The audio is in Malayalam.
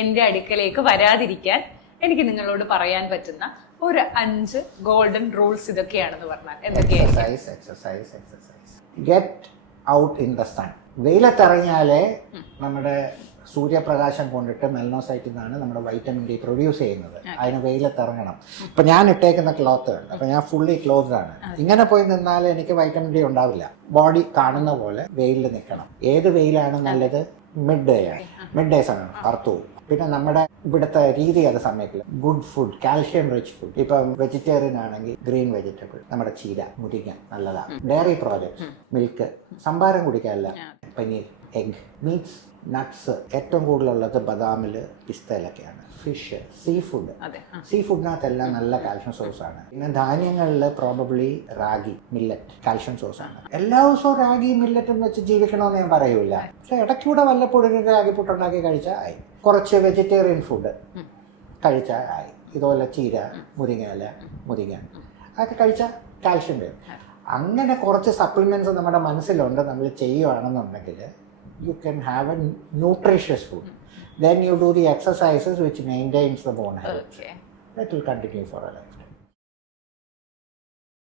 എൻ്റെ അടുക്കലേക്ക് വരാതിരിക്കാൻ എനിക്ക് നിങ്ങളോട് പറയാൻ പറ്റുന്ന ഒരു 5 ഗോൾഡൻ റൂൾസ് ഇതൊക്കെയാണെന്ന് പറഞ്ഞാൽ എന്തൊക്കെയാണ്? Exercise get out in the sun. വെയിലത്തിറങ്ങിയാലേ നമ്മുടെ സൂര്യപ്രകാശം കൊണ്ടിട്ട് മെലനോസൈറ്റിൽ നിന്നാണ് നമ്മുടെ വൈറ്റമിൻ ഡി പ്രൊഡ്യൂസ് ചെയ്യുന്നത്. അതിന് വെയിലത്തിറങ്ങണം. ഇപ്പം ഞാൻ ഇട്ടേക്കുന്ന ക്ലോത്ത് ഉണ്ട്, അപ്പം ഞാൻ ഫുള്ളി ക്ലോസ്ഡ് ആണ്. ഇങ്ങനെ പോയി നിന്നാൽ എനിക്ക് വൈറ്റമിൻ ഡി ഉണ്ടാവില്ല. ബോഡി കാണുന്ന പോലെ വെയിലിൽ നിൽക്കണം. ഏത് വെയിലാണ് നല്ലത്? മിഡ് ഡേ ആണ്. മിഡ് ഡേ സമയം പുറത്തു പോകും. പിന്നെ നമ്മുടെ ഇവിടുത്തെ രീതി അത് സമ്മതിക്കില്ല. Good food, calcium rich food. ഇപ്പം വെജിറ്റേറിയൻ ആണെങ്കിൽ ഗ്രീൻ വെജിറ്റബിൾ, നമ്മുടെ ചീര, മുരിങ്ങ നല്ലതാണ്. ഡയറി പ്രോഡക്ട്സ്, മിൽക്ക്, സംഭാരം കുടിക്കാനല്ല. Paneer, egg, meats, nuts. ഏറ്റവും കൂടുതലുള്ളത് ബദാമിൽ, പിസ്തയിലൊക്കെയാണ്. Fish, sea food. സീ ഫുഡിനകത്തെല്ലാം നല്ല കാൽഷ്യം സോഴ്സ് ആണ്. പിന്നെ ധാന്യങ്ങളിൽ probably ragi, millet calcium source ആണ്. എല്ലാ ദിവസവും റാഗി മില്ലറ്റും വെച്ച് ജീവിക്കണമെന്ന് ഞാൻ പറയൂല. പക്ഷെ ഇടയ്ക്കൂടെ വല്ലപ്പോഴും റാഗി പുട്ടുണ്ടാക്കി കഴിച്ചാൽ ആയി. കുറച്ച് വെജിറ്റേറിയൻ ഫുഡ് കഴിച്ചാൽ ആയി. ഇതുപോലെ ചീര, മുരിങ്ങയില, മുരിങ്ങ അതൊക്കെ കഴിച്ചാൽ കാൽഷ്യം വരും. അങ്ങനെ കുറച്ച് സപ്ലിമെൻറ്റ്സ് നമ്മുടെ മനസ്സിലുണ്ട്. നമ്മൾ ചെയ്യുകയാണെന്നുണ്ടെങ്കിൽ you can have a nutritious food. Then you do the exercises which maintains the bone health. That will continue for a life.